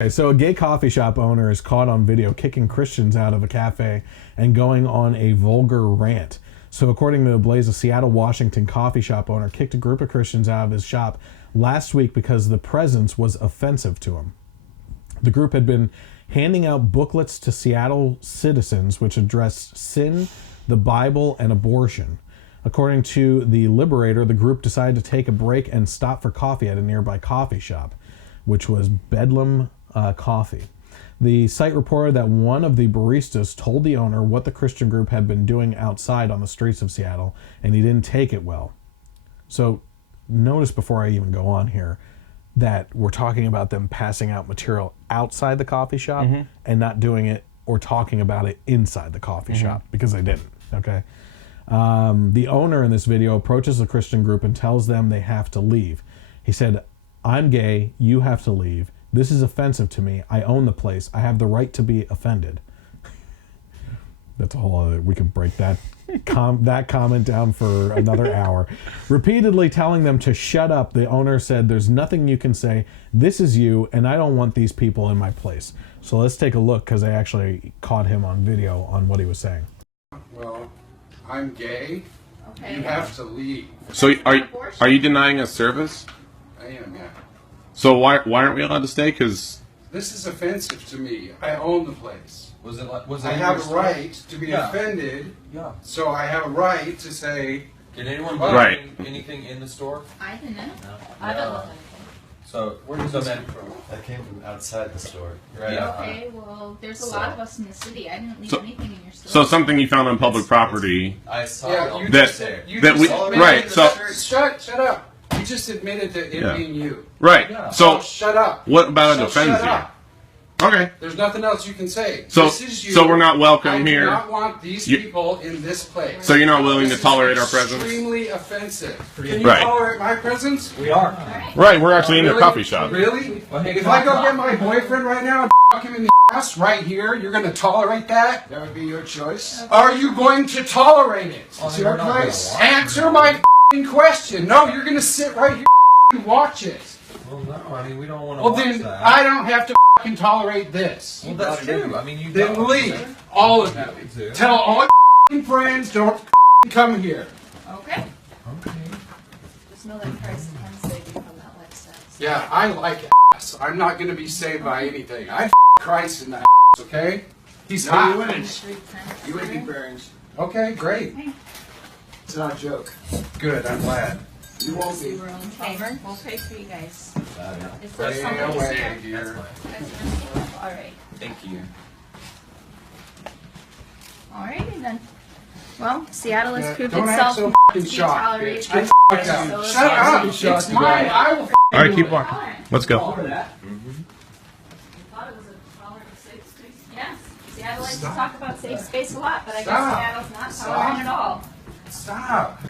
Okay, so a gay coffee shop owner is caught on video kicking Christians out of a cafe and going on a vulgar rant. So according to the Blaze, a Seattle, Washington coffee shop owner kicked a group of Christians out of his shop last week because the presence was offensive to him. The group had been handing out booklets to Seattle citizens which addressed sin, the Bible, and abortion. According to the Liberator, the group decided to take a break and stop for coffee at a nearby coffee shop, which was Bedlam Coffee. The site reported that one of the baristas told the owner what the Christian group had been doing outside on the streets of Seattle, and he didn't take it well. So notice before I even go on here that we're talking about them passing out material outside the coffee shop and not doing it or talking about it inside the coffee shop, because they didn't. Okay. The owner in this video approaches the Christian group and tells them they have to leave. He said, "I'm gay, you have to leave. This is offensive to me. I own the place. I have the right to be offended." That's a whole other, we could break that that comment down for another hour. Repeatedly telling them to shut up, the owner said, "There's nothing you can say. This is you, and I don't want these people in my place." So let's take a look, because I actually caught him on video on what he was saying. Well, I'm gay. Okay. You have to leave. So are you denying us service? I am, yeah. So why aren't we allowed to stay? Because this is offensive to me. I own the place. I have a right to be offended. Yeah. So I have a right to say. Did anyone buy anything in the store? I didn't. No. I don't look anything. So where does that come from? That came from outside the store. Right. Yeah. Okay. Well, there's a lot of us in the city. I didn't leave anything in your store. So something you found on public property. I saw Shut up. You just admitted to it being you. Right. Yeah. So shut up. What about it offends shut you? up. Okay. There's nothing else you can say. So this is you. So we're not welcome here. I do not want these people in this place. So you're not willing to tolerate our presence? Extremely offensive. Can you tolerate my presence? We are. Right. We're actually in the coffee shop. Really? If I go get my boyfriend right now and fuck him in the ass right here, you're going to tolerate that? That would be your choice. Are you going to tolerate it? It's your place. Answer my question. No, you're going to sit right here and watch it. Well, no, I mean, we don't want to Well, watch then that. I don't have to fucking tolerate this. Well, that's true. I mean, you then don't. leave. All of you. Tell all your friends don't come here. Okay. Okay. Just know that Christ can save you from that lifestyle. Yeah, I like ass. I'm not going to be saved by anything. I Christ in the ass, okay? He's hot. You would be bearings. Okay, great. It's not a joke. Good, I'm glad. You won't be. Favor. We'll pay for you guys. Is there Stay somebody away, here? dear. All right. Thank you. Alrighty then. Well, Seattle has proved Don't itself act so to fucking be shocked, tolerated. bitch. Get the fuck out. Shut up. It's mine. I will All right, keep walking. Let's go. thought it was a tolerant safe space. Yes. Seattle likes to talk about safe space a lot, but I guess Seattle's not tolerant at all. Stop.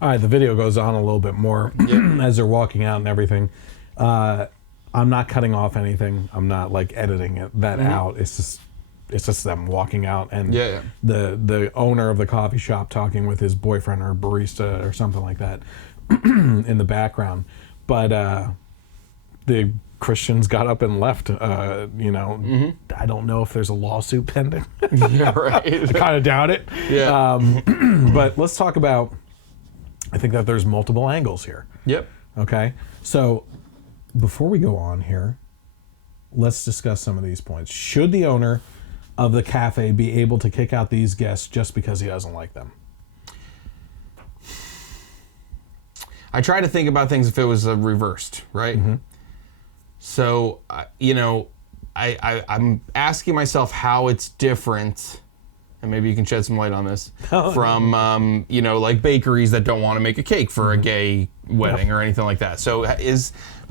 All right, the video goes on a little bit more as they're walking out and everything. I'm not cutting off anything. I'm not like editing that out. It's just them walking out and the owner of the coffee shop talking with his boyfriend or barista or something like that in the background. But the Christians got up and left. I don't know if there's a lawsuit pending. Yeah, right. I kind of doubt it. Yeah. But let's talk about. I think that there's multiple angles here. Yep. Okay. So before we go on here, let's discuss some of these points. Should the owner of the cafe be able to kick out these guests just because he doesn't like them? I try to think about things if it was reversed, right? Mm-hmm. So, I'm asking myself how it's different, and maybe you can shed some light on this, from, like bakeries that don't want to make a cake for a gay wedding or anything like that. So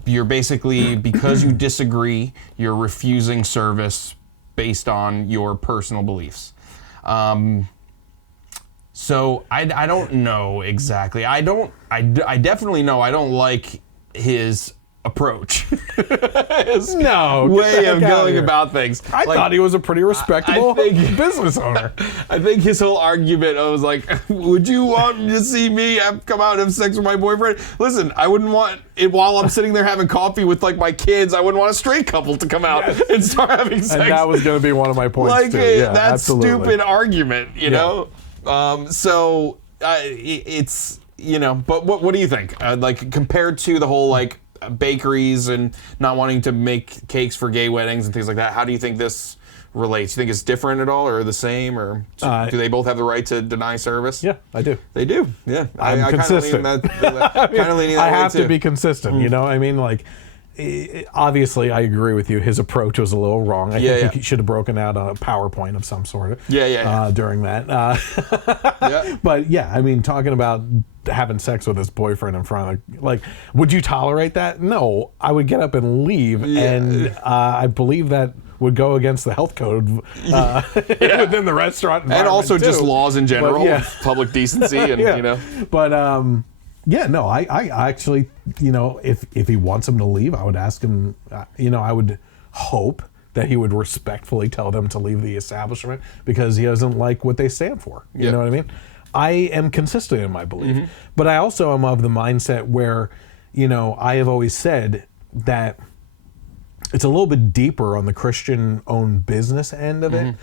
you're basically, because you disagree, you're refusing service based on your personal beliefs. So I don't know exactly. I definitely know I don't like his approach. No, way get of the heck outta going here. about things. I thought he was a pretty respectable think- business owner. I think his whole argument was like, would you want to see me come out and have sex with my boyfriend? Listen, I wouldn't want it while I'm sitting there having coffee with like my kids. I wouldn't want a straight couple to come out and start having sex. And that was going to be one of my points like too. Yeah, that absolutely. stupid argument, you know? It's, you know, but what do you think? Like compared to the whole like bakeries and not wanting to make cakes for gay weddings and things like that, how do you think this relates? Do you think it's different at all or the same, or do they both have the right to deny service? Yeah, I do. They do. Yeah. I'm consistent. Kind of leaning that I way have too. to be consistent. You know, I mean, like, obviously, I agree with you. His approach was a little wrong. I think he should have broken out on a PowerPoint of some sort. During that. But yeah, I mean, talking about having sex with his boyfriend in front of, like, would you tolerate that? No, I would get up and leave, and I believe that would go against the health code within the restaurant environment and also too. just laws in general, But, public decency, and you know. But yeah, no, I actually, you know, if he wants him to leave, I would ask him. You know, I would hope that he would respectfully tell them to leave the establishment because he doesn't like what they stand for. You know what I mean? I am consistent in my belief, but I also am of the mindset where, you know, I have always said that it's a little bit deeper on the Christian-owned business end of it.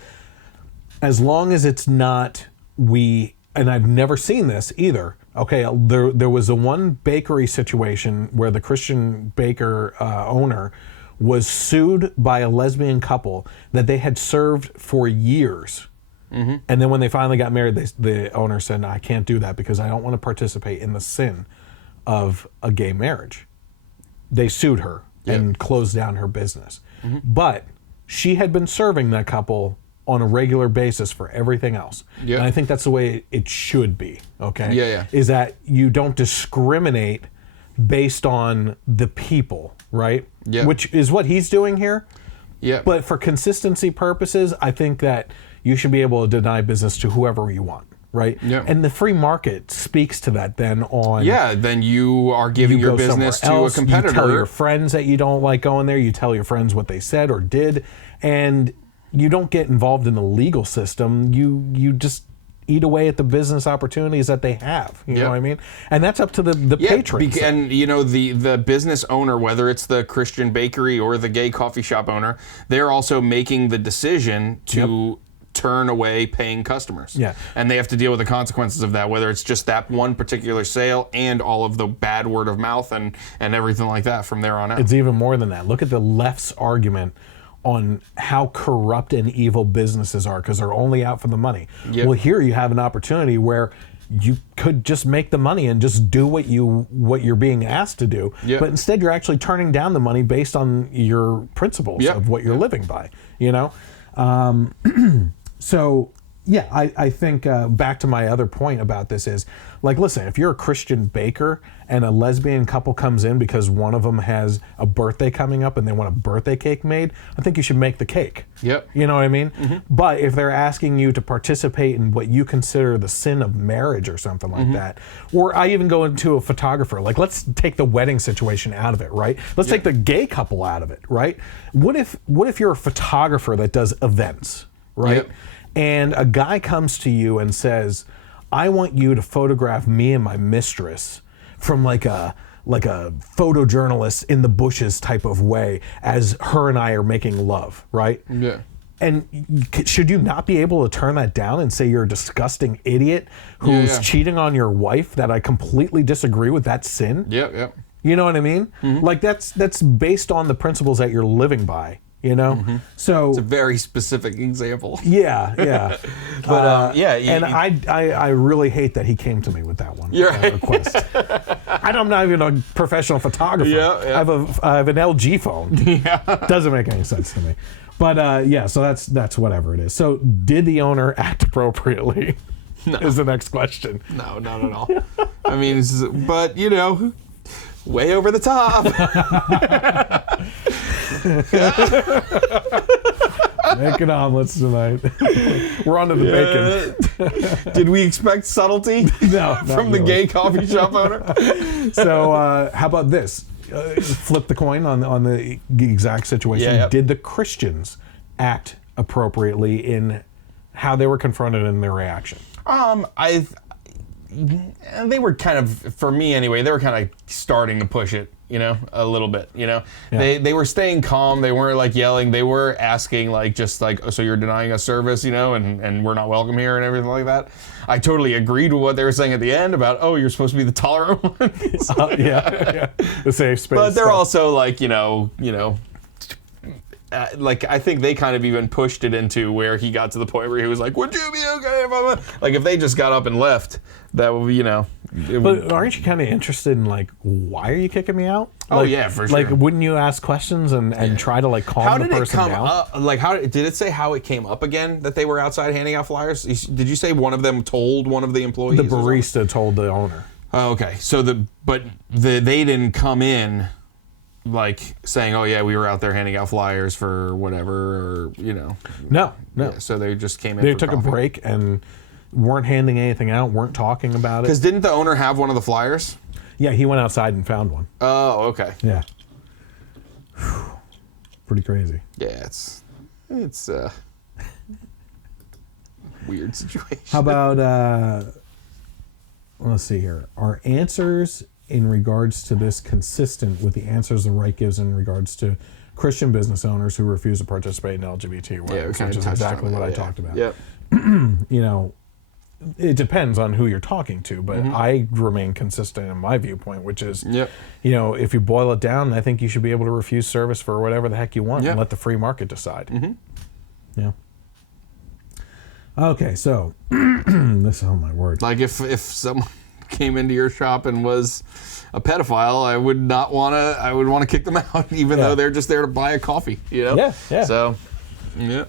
As long as it's not and I've never seen this either. Okay, there was a one bakery situation where the Christian baker owner was sued by a lesbian couple that they had served for years. And then when they finally got married, the owner said, "No, I can't do that because I don't want to participate in the sin of a gay marriage." They sued her and closed down her business. But she had been serving that couple on a regular basis for everything else. And I think that's the way it should be, okay? Is that you don't discriminate based on the people, right? Which is what he's doing here. But for consistency purposes, I think that you should be able to deny business to whoever you want, right? And the free market speaks to that then on... then you are giving your business to a competitor. You tell your friends that you don't like going there. You tell your friends what they said or did. And you don't get involved in the legal system. You just eat away at the business opportunities that they have. You know what I mean? And that's up to the patrons. And you know, the business owner, whether it's the Christian bakery or the gay coffee shop owner, they're also making the decision to turn away paying customers. And they have to deal with the consequences of that, whether it's just that one particular sale and all of the bad word of mouth and everything like that from there on out. It's even more than that. Look at the left's argument on how corrupt and evil businesses are because they're only out for the money. Well, here you have an opportunity where you could just make the money and just do what you're being asked to do. But instead you're actually turning down the money based on your principles of what you're living by, you know? So, yeah, I think back to my other point about this is, like, listen, if you're a Christian baker and a lesbian couple comes in because one of them has a birthday coming up and they want a birthday cake made, I think you should make the cake. You know what I mean? But if they're asking you to participate in what you consider the sin of marriage or something like that, or I even go into a photographer, like, let's take the wedding situation out of it, right? Let's take the gay couple out of it, right? What if you're a photographer that does events, right? And a guy comes to you and says, "I want you to photograph me and my mistress from like a photojournalist in the bushes type of way as her and I are making love," right? And should you not be able to turn that down and say you're a disgusting idiot who's cheating on your wife, that I completely disagree with that sin? You know what I mean? Like that's based on the principles that you're living by. You know, so it's a very specific example. But and I really hate that he came to me with that one request. I'm not even a professional photographer. I have an LG phone. Doesn't make any sense to me. But so that's whatever it is. So did the owner act appropriately? No. Is the next question. No, not at all. I mean, but you know, way over the top. Making omelets tonight. We're on to the bacon. Did we expect subtlety? No, from the gay coffee shop owner? So how about this? flip the coin on the exact situation. Yeah, yep. Did the Christians act appropriately in how they were confronted in their reaction? They were kind of, for me anyway, they were kind of starting to push it, a little bit, Yeah. They were staying calm. They weren't like yelling. They were asking just like, oh, so you're denying us service, and we're not welcome here and everything like that. I totally agreed with what they were saying at the end about, oh, you're supposed to be the tolerant ones. Yeah. The safe space. But they're stuff. also like, like I think they kind of even pushed it into where he got to the point where he was like, would you be okay? Like if they just got up and left, that would be, But aren't you kind of interested in like, why are you kicking me out? Oh, Like- yeah, for Like, sure. wouldn't you ask questions and try to like calm How the did it person come down? up? Like, how did it say how it came up again that they were outside handing out flyers? Did you say one of them told one of the employees? The or something? barista told the owner. Oh, okay. So they didn't come in like saying, oh yeah, we were out there handing out flyers for whatever, or No. Yeah, so they just came in. They for took coffee. a break and weren't handing anything out, weren't talking about Because it. didn't the owner have one of the flyers? Yeah, he went outside and found one. Oh, okay. Yeah. Pretty crazy. Yeah, it's a weird situation. How about, let's see here. Are answers in regards to this consistent with the answers the right gives in regards to Christian business owners who refuse to participate in LGBT Yeah, we weddings, kind which of is touched exactly on what that, I yeah. talked about. Yep. It depends on who you're talking to, but Mm-hmm. I remain consistent in my viewpoint, which is, Yep. if you boil it down, I think you should be able to refuse service for whatever the heck you want Yeah. and let the free market decide. Mm-hmm. Yeah. Okay, so this, oh my word. Like if someone came into your shop and was a pedophile, I would not want to. I would want to kick them out, even Yeah. though they're just there to buy a coffee. Yeah, yeah. So, yeah.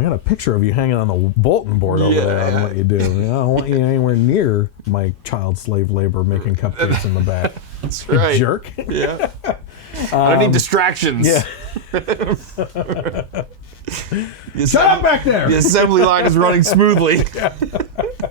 I got a picture of you hanging on the bulletin board over there on Yeah. what you do. I don't want you anywhere near my child slave labor making cupcakes in the back. That's You right. jerk. Yeah. I don't need distractions. Yeah. The Shut up back there! The assembly line is running smoothly.